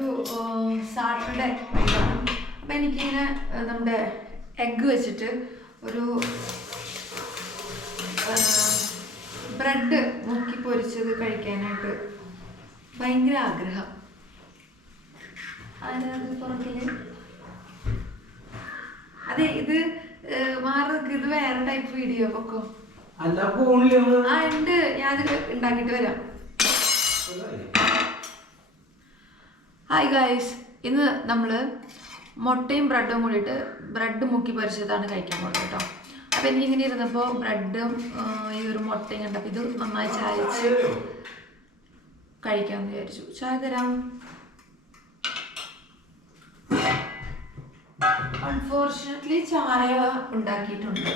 ഒരു സാറ്റർഡേ വൈകിട്ടാണ്. അപ്പം എനിക്കിങ്ങനെ നമ്മുടെ എഗ്ഗ് വെച്ചിട്ട് ഒരു ബ്രെഡ് മുക്കി പൊരിച്ചത് കഴിക്കാനായിട്ട് ഭയങ്കര ആഗ്രഹം. അതിനകത്ത് പുറകിൽ അതെ ഇത് മാറി ഇത് വേറെ ടൈപ്പ് വീഡിയോ പൊക്കോ. ആ ഉണ്ട്. ഞാനത് ഉണ്ടാക്കിയിട്ട് വരാം. ഹായ് ഗായ്സ് ഇന്ന് നമ്മൾ മുട്ടയും ബ്രെഡും കൂടിയിട്ട് ബ്രെഡ് മുക്കി പൊരിച്ചതാണ് കഴിക്കാൻ പോകുന്നത് കേട്ടോ. അപ്പോൾ എനിക്കിങ്ങനെ ഇരുന്നപ്പോൾ ബ്രെഡും ഈ ഒരു മുട്ടയും കണ്ടപ്പോൾ ഇത് നന്നായി ചായച്ച് കഴിക്കാമെന്ന് വിചാരിച്ചു. ചായ തരാം. അൺഫോർച്ചുനേറ്റ്ലി ചായ ഉണ്ടാക്കിയിട്ടുണ്ട്.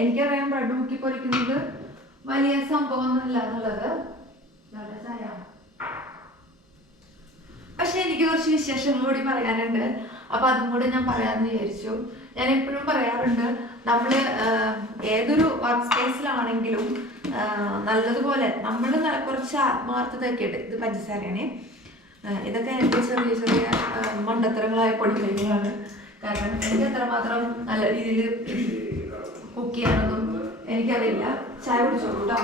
എനിക്കറിയാം ബ്രെഡ് മുക്കി പൊരിക്കുന്നത് വലിയ സംഭവമൊന്നുമില്ല എന്നുള്ളത്. പക്ഷെ എനിക്ക് കുറച്ച് വിശേഷങ്ങൾ കൂടി പറയാനുണ്ട്. അപ്പൊ അതും കൂടെ ഞാൻ പറയാമെന്ന് വിചാരിച്ചു. ഞാൻ എപ്പോഴും പറയാറുണ്ട് നമ്മൾ ഏതൊരു വർക്ക് സ്പേസിലാണെങ്കിലും നല്ലതുപോലെ നമ്മൾ കുറച്ച് ആത്മാർത്ഥതയൊക്കെ ഉണ്ട്. ഇത് പഞ്ചസാരയാണ്. ഇതൊക്കെ എന്റെ ചെറിയ ചെറിയ മണ്ടത്തരങ്ങളായ പൊടിക്കൈകളാണ് കാരണം എനിക്ക് അത്രമാത്രം നല്ല രീതിയിൽ കുക്ക് ചെയ്യാനൊന്നും എനിക്കറിയില്ല. ചായ കുടിച്ചോളൂ കേട്ടോ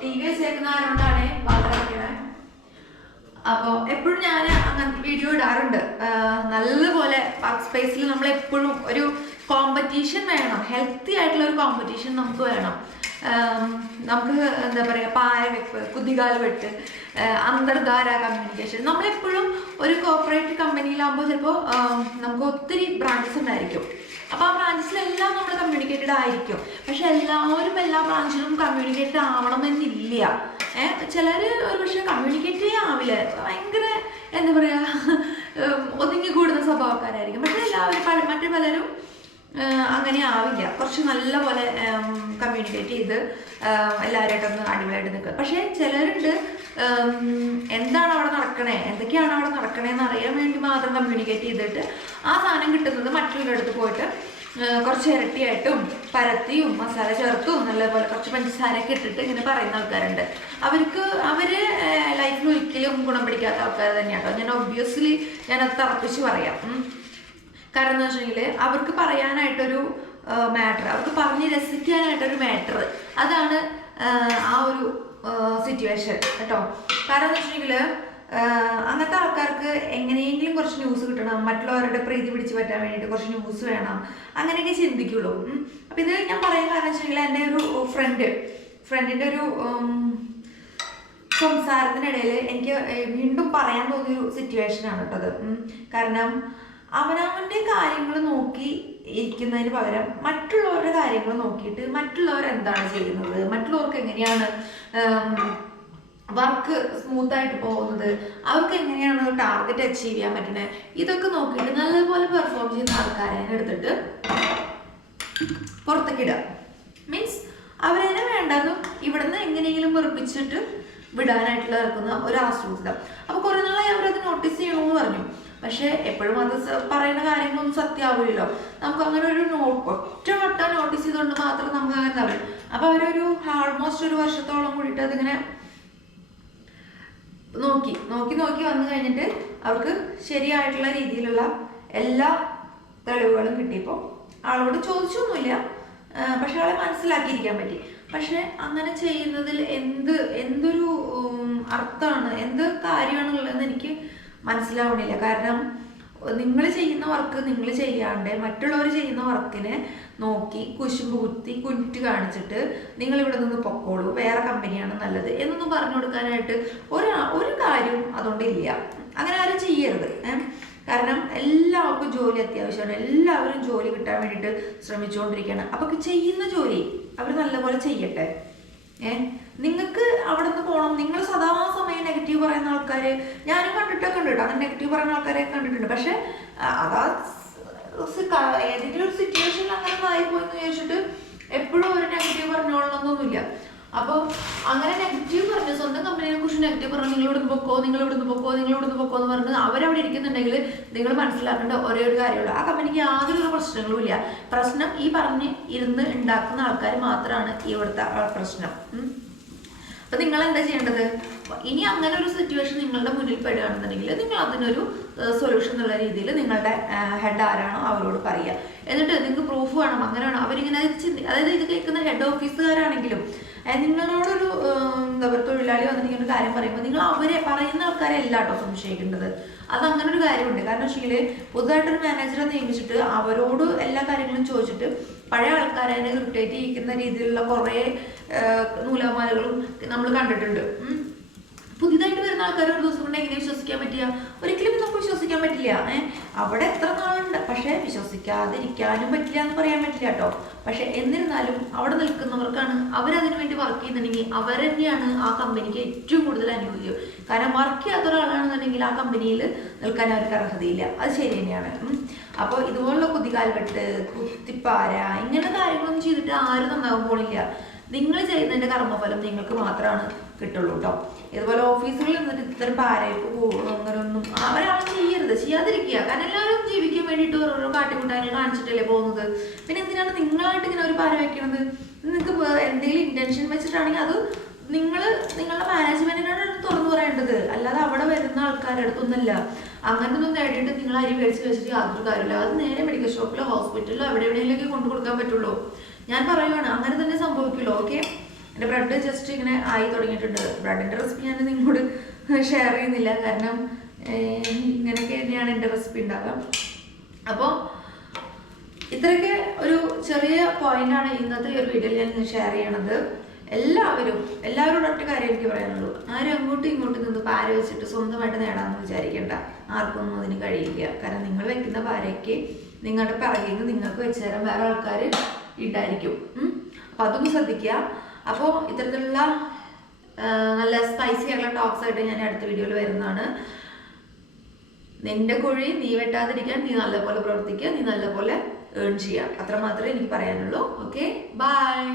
ടി വി വെച്ചേക്കുന്ന ആരോണ്ടാണ് പാത്രം വയ്ക്കണേ അപ്പോൾ എപ്പോഴും ഞാൻ അങ്ങനത്തെ വീഡിയോ ഇടാറുണ്ട്. നല്ലപോലെ വർക്ക് സ്പേസിൽ നമ്മൾ എപ്പോഴും ഒരു കോമ്പറ്റീഷൻ വേണം. ഹെൽത്തി ആയിട്ടുള്ള ഒരു കോമ്പറ്റീഷൻ നമുക്ക് വേണം. നമുക്ക് എന്താ പറയുക പായ വെപ്പ് കുതികാൽ വെട്ട് അന്തർധാര കമ്മ്യൂണിക്കേഷൻ നമ്മളെപ്പോഴും ഒരു കോർപ്പറേറ്റ് കമ്പനിയിലാകുമ്പോൾ ചിലപ്പോൾ നമുക്ക് ഒത്തിരി ബ്രാഞ്ചസ് ഉണ്ടായിരിക്കും. അപ്പോൾ ആ ബ്രാഞ്ചിലെല്ലാം നമ്മൾ കമ്മ്യൂണിക്കേറ്റഡ് ആയിരിക്കും. പക്ഷെ എല്ലാവരും എല്ലാ ബ്രാഞ്ചിലും കമ്മ്യൂണിക്കേറ്റഡ് ആവണമെന്നില്ല. ഏഹ് ചിലർ ഒരു പക്ഷേ കമ്മ്യൂണിക്കേറ്റേ ആവില്ല ഭയങ്കര എന്താ പറയുക ഒതുങ്ങി കൂടുന്ന സ്വഭാവക്കാരായിരിക്കും. പക്ഷെ എല്ലാവരും മറ്റു പലരും അങ്ങനെ ആവില്ല. കുറച്ച് നല്ല പോലെ കമ്മ്യൂണിക്കേറ്റ് ചെയ്ത് എല്ലാവരായിട്ടൊന്ന് അടിപൊളിയായിട്ട് നിൽക്കുക. പക്ഷേ ചിലരുണ്ട് എന്താണ് അവിടെ നടക്കണേ? എന്തൊക്കെയാണ് അവിടെ നടക്കണേ എന്ന് അറിയാൻ വേണ്ടി മാത്രം കമ്മ്യൂണിക്കേറ്റ് ചെയ്തിട്ട് ആ സാധനം കിട്ടുന്നത് മറ്റുള്ളവരുടെ അടുത്ത് പോയിട്ട് കുറച്ച് ഇരട്ടിയായിട്ടും പരത്തിയും മസാല ചേർത്തും നല്ലപോലെ കുറച്ച് പഞ്ചസാരയൊക്കെ ഇട്ടിട്ട് ഇങ്ങനെ പറയുന്ന ആൾക്കാരുണ്ട്. അവർക്ക് അവർ ലൈഫിൽ ഒരിക്കലും ഗുണം പിടിക്കാത്ത ആൾക്കാർ തന്നെയാണ് കേട്ടോ ഞാൻ ഒബ്വിയസ്ലി ഞാനത് തറപ്പിച്ച് പറയാം. കാരണം എന്ന് വെച്ചിട്ടുണ്ടെങ്കിൽ അവർക്ക് പറയാനായിട്ടൊരു മാറ്റർ അവർക്ക് പറഞ്ഞ് രസിക്കാനായിട്ടൊരു മാറ്റർ അതാണ് ആ ഒരു സിറ്റുവേഷൻ കേട്ടോ? കാരണം എന്ന് വെച്ചിട്ടുണ്ടെങ്കിൽ അങ്ങനത്തെ ആൾക്കാർക്ക് എങ്ങനെയെങ്കിലും കുറച്ച് ന്യൂസ് കിട്ടണം. മറ്റുള്ളവരുടെ പ്രീതി പിടിച്ച് പറ്റാൻ വേണ്ടിയിട്ട് കുറച്ച് ന്യൂസ് വേണം. അങ്ങനെയൊക്കെ ചിന്തിക്കുള്ളൂ. അപ്പം ഇത് ഞാൻ പറയാൻ കാരണം വെച്ചിട്ടുണ്ടെങ്കിൽ എന്റെ ഒരു ഫ്രണ്ട് ഫ്രണ്ടിന്റെ ഒരു സംസാരത്തിനിടയിൽ എനിക്ക് വീണ്ടും പറയാൻ തോന്നിയൊരു സിറ്റുവേഷൻ ആണ് കേട്ടത്. കാരണം അവനവന്റെ കാര്യങ്ങൾ നോക്കി ഇരിക്കുന്നതിന് പകരം മറ്റുള്ളവരുടെ കാര്യങ്ങൾ നോക്കിയിട്ട് മറ്റുള്ളവർ എന്താണ് ചെയ്യുന്നത്? മറ്റുള്ളവർക്ക് എങ്ങനെയാണ് വർക്ക് സ്മൂത്തായിട്ട് പോകുന്നത്. അവർക്ക് എങ്ങനെയാണ് ടാർഗറ്റ് അച്ചീവ് ചെയ്യാൻ പറ്റുന്നത് ഇതൊക്കെ നോക്കിയിട്ട് നല്ലപോലെ പെർഫോം ചെയ്യുന്ന ആൾക്കാരെ എടുത്തിട്ട് പുറത്തേക്കിടുക മീൻസ് അവരെന്നെ വേണ്ടെന്നും ഇവിടുന്ന് എങ്ങനെയെങ്കിലും വെറുപ്പിച്ചിട്ട് വിടാനായിട്ടുള്ള ഇറക്കുന്ന ഒരു ആശ്രിതം അപ്പൊ കുറെ നാളായി അവരത് നോട്ടീസ് ചെയ്യണമെന്ന് പറഞ്ഞു. പക്ഷേ എപ്പോഴും അത് പറയുന്ന കാര്യങ്ങളൊന്നും സത്യമാവില്ലല്ലോ നമുക്ക് അങ്ങനെ ഒരു നോ ഒറ്റ വട്ടം നോട്ടീസ് ചെയ്തുകൊണ്ട് മാത്രം നമുക്ക് അങ്ങനെ തരും അപ്പൊ അവരൊരു ആൾമോസ്റ്റ് ഒരു വർഷത്തോളം കൂടിയിട്ട് അതിങ്ങനെ നോക്കി നോക്കി നോക്കി വന്നു കഴിഞ്ഞിട്ട് അവർക്ക് ശരിയായിട്ടുള്ള രീതിയിലുള്ള എല്ലാ തെളിവുകളും കിട്ടിയപ്പോൾ ആളോട് ചോദിച്ചൊന്നുമില്ല. പക്ഷെ ആളെ മനസ്സിലാക്കിയിരിക്കാൻ പറ്റി. പക്ഷെ അങ്ങനെ ചെയ്യുന്നതിൽ എന്ത് എന്തൊരു അർത്ഥമാണ് എന്ത് കാര്യമാണുള്ളതെന്ന് എനിക്ക് മനസ്സിലാവണില്ല കാരണം നിങ്ങൾ ചെയ്യുന്ന വർക്ക് നിങ്ങൾ ചെയ്യാണ്ട് മറ്റുള്ളവർ ചെയ്യുന്ന വർക്കിനെ നോക്കി കുശുമ്പ് കുത്തി കുനിറ്റ് കാണിച്ചിട്ട് നിങ്ങൾ ഇവിടെ നിന്ന് പൊക്കോളൂ. വേറെ കമ്പനിയാണ് നല്ലത്. എന്നൊന്നും പറഞ്ഞു കൊടുക്കാനായിട്ട് ഒരു ഒരു കാര്യവും അതുകൊണ്ടില്ല അങ്ങനെ ആരും ചെയ്യരുത്. കാരണം എല്ലാവർക്കും ജോലി അത്യാവശ്യമാണ്. എല്ലാവരും ജോലി കിട്ടാൻ വേണ്ടിയിട്ട് ശ്രമിച്ചുകൊണ്ടിരിക്കുകയാണ്. അപ്പൊ ചെയ്യുന്ന ജോലി അവർ നല്ലപോലെ ചെയ്യട്ടെ. നിങ്ങൾക്ക് അവിടെ നിന്ന് പോകണം നിങ്ങൾ സദാ സമയം നെഗറ്റീവ് പറയുന്ന ആൾക്കാർ ഞാനും കണ്ടിട്ടൊക്കെ ഉണ്ട് അങ്ങനെ നെഗറ്റീവ് പറയുന്ന ആൾക്കാരെ കണ്ടിട്ടുണ്ട്. പക്ഷെ അതാ ഏതെങ്കിലും ഒരു സിറ്റുവേഷനിൽ അങ്ങനെ ആയിപ്പോയി എന്ന് വിചാരിച്ചിട്ട് എപ്പോഴും ഒരു നെഗറ്റീവ് പറഞ്ഞോളണമെന്നൊന്നുമില്ല അപ്പോൾ അങ്ങനെ നെഗറ്റീവ് പറഞ്ഞു സ്വന്തം കമ്പനിയെ കുറിച്ച് നെഗറ്റീവ് പറഞ്ഞു നിങ്ങൾ ഇവിടുന്ന് പൊക്കോ നിങ്ങൾ ഇവിടുന്ന് പൊക്കോ നിങ്ങൾ ഇവിടുന്ന് പൊക്കോ എന്ന് പറഞ്ഞ് അവരവിടെ ഇരിക്കുന്നുണ്ടെങ്കിൽ നിങ്ങൾ മനസ്സിലാക്കേണ്ട ഒരേ ഒരു കാര്യമുള്ളൂ. ആ കമ്പനിക്ക് യാതൊരു പ്രശ്നങ്ങളും ഇല്ല. പ്രശ്നം ഈ പറഞ്ഞ് ഇരുന്ന് ഉണ്ടാക്കുന്ന ആൾക്കാർ മാത്രമാണ് ഇവിടുത്തെ പ്രശ്നം. അപ്പൊ നിങ്ങൾ എന്താ ചെയ്യേണ്ടത്? ഇനി അങ്ങനെ ഒരു സിറ്റുവേഷൻ നിങ്ങളുടെ മുന്നിൽ പെടുകയാണെന്നുണ്ടെങ്കിൽ നിങ്ങൾ അതിനൊരു സൊല്യൂഷൻ എന്നുള്ള രീതിയിൽ നിങ്ങളുടെ ഹെഡ് ആരാണോ അവരോട് പറയുക. എന്നിട്ട് നിങ്ങൾക്ക് പ്രൂഫ് വേണം അങ്ങനെ വേണം. അവരിങ്ങനെ ചിന്തി അതായത് ഇത് കേൾക്കുന്ന ഹെഡ് ഓഫീസുകാരാണെങ്കിലും നിങ്ങളോടൊരു എന്താ പറയുക തൊഴിലാളി ഒരു കാര്യം പറയുമ്പോൾ നിങ്ങൾ അവരെ പറയുന്ന ആൾക്കാരെ അല്ല കേട്ടോ സംശയിക്കേണ്ടത്. അത് അങ്ങനെ ഒരു കാര്യമുണ്ട്. കാരണം വെച്ചാൽ പുതുതായിട്ടൊരു മാനേജറെ നിയമിച്ചിട്ട് അവരോട് എല്ലാ കാര്യങ്ങളും ചോദിച്ചിട്ട് പഴയ ആൾക്കാരെ ഇറിറ്റേറ്റ് ചെയ്യിക്കുന്ന രീതിയിലുള്ള കുറേ നൂലമാലകളും നമ്മൾ കണ്ടിട്ടുണ്ട്. പുതിയതായിട്ട് വരുന്ന ആൾക്കാർ ഒരു ദിവസം കൊണ്ട് എങ്ങനെ വിശ്വസിക്കാൻ പറ്റുക? ഒരിക്കലും നമുക്ക് വിശ്വസിക്കാൻ പറ്റില്ല. ഏഹ് അവിടെ എത്ര പക്ഷെ വിശ്വസിക്കാതിരിക്കാനും പറ്റില്ല എന്ന് പറയാൻ പറ്റില്ല കേട്ടോ. പക്ഷെ എന്നിരുന്നാലും അവിടെ നിൽക്കുന്നവർക്കാണ് അവരതിനു വേണ്ടി വർക്ക് ചെയ്യുന്നുണ്ടെങ്കിൽ അവർ തന്നെയാണ് ആ കമ്പനിക്ക് ഏറ്റവും കൂടുതൽ അനുയോജ്യം കാരണം വർക്ക് ചെയ്യാത്ത ഒരാളാണെന്നുണ്ടെങ്കിൽ ആ കമ്പനിയിൽ നിൽക്കാൻ അവർക്ക് അർഹതയില്ല. അത് ശരി തന്നെയാണ്. അപ്പോൾ ഇതുപോലുള്ള കുതികാൽവെട്ട് കുത്തിപ്പാര ഇങ്ങനെ കാര്യങ്ങളൊന്നും ചെയ്തിട്ട് ആരും നന്നാകാൻ പോണില്ല. നിങ്ങൾ ചെയ്യുന്നതിന്റെ കർമ്മഫലം നിങ്ങൾക്ക് മാത്രമാണ് കിട്ടുള്ളൂ കേട്ടോ ഇതുപോലെ ഓഫീസുകളിൽ നിന്നിട്ട് ഇത്തരം പാരയൊക്കെ ഒന്നും അവരാളും ചെയ്യരുത്. ചെയ്യാതിരിക്കുക. കാരണം എല്ലാവരും വേണ്ടിയിട്ട് ഓരോരോ കാട്ടിക്കൂട്ടാനെ കാണിച്ചിട്ടല്ലേ പോകുന്നത്? പിന്നെ എന്തിനാണ് നിങ്ങളായിട്ട് ഇങ്ങനെ ഒരു പാര വെക്കണത്? നിങ്ങൾക്ക് എന്തെങ്കിലും ഇന്റൻഷൻ വെച്ചിട്ടാണെങ്കിൽ അത് നിങ്ങൾ നിങ്ങളുടെ മാനേജ്മെന്റിനാണ് തുറന്നു പറയേണ്ടത്. അല്ലാതെ അവിടെ വരുന്ന ആൾക്കാരുടെ അടുത്തൊന്നുമല്ല അങ്ങനെ ഒന്നും നേടിയിട്ട് നിങ്ങൾ അരി മേടിച്ച് വെച്ചിട്ട് യാതൊരു കാര്യമില്ല അത് നേരെ മെഡിക്കൽ ഷോപ്പിലോ ഹോസ്പിറ്റലിലോ എവിടെ എവിടെയെങ്കിലൊക്കെ കൊണ്ടു കൊടുക്കാൻ പറ്റുള്ളൂ. ഞാൻ പറയുവാണ് അങ്ങനെ തന്നെ സംഭവിക്കുള്ളൂ ഓക്കെ എന്റെ ബ്രെഡ് ജസ്റ്റ് ഇങ്ങനെ ആയി തുടങ്ങിയിട്ടുണ്ട്. ബ്രെഡിന്റെ റെസിപ്പി ഞാൻ നിങ്ങളോട് ഷെയർ ചെയ്യുന്നില്ല. കാരണം ഇങ്ങനെയൊക്കെ തന്നെയാണ് എന്റെ റെസിപ്പി ഉണ്ടാവുക. അപ്പോൾ ഇത്രയൊക്കെ ഒരു ചെറിയ പോയിന്റാണ് ഇന്നത്തെ ഒരു വീഡിയോയിൽ ഞാൻ ഷെയർ ചെയ്യണത്. എല്ലാവരും എല്ലാവരോടും ഒറ്റ കാര്യം എനിക്ക് പറയാനുള്ളൂ. ആരും അങ്ങോട്ടും ഇങ്ങോട്ടും നിന്ന് പാര വെച്ചിട്ട് സ്വന്തമായിട്ട് നേടാമെന്ന് വിചാരിക്കേണ്ട. ആർക്കൊന്നും അതിന് കഴിയില്ല. കാരണം നിങ്ങൾ വെക്കുന്ന പാരയ്ക്ക് നിങ്ങളുടെ പിറകിൽ നിന്ന് നിങ്ങൾക്ക് വെച്ച് തരാൻ വേറെ ആൾക്കാർ ഉണ്ടായിരിക്കും അപ്പോൾ അപ്പൊ അതൊന്ന് ശ്രദ്ധിക്കുക. അപ്പോൾ ഇത്തരത്തിലുള്ള നല്ല സ്പൈസി ആയിട്ടുള്ള ടോക്സ് ആയിട്ട് ഞാൻ അടുത്ത വീഡിയോയിൽ വരുന്നതാണ്. നിന്റെ കുഴി നീ വെട്ടാതിരിക്കാൻ നീ നല്ലപോലെ പ്രവർത്തിക്കുക നീ നല്ലപോലെ ഏൺ ചെയ്യുക. അത്ര മാത്രമേ എനിക്ക് പറയാനുള്ളൂ. Okay bye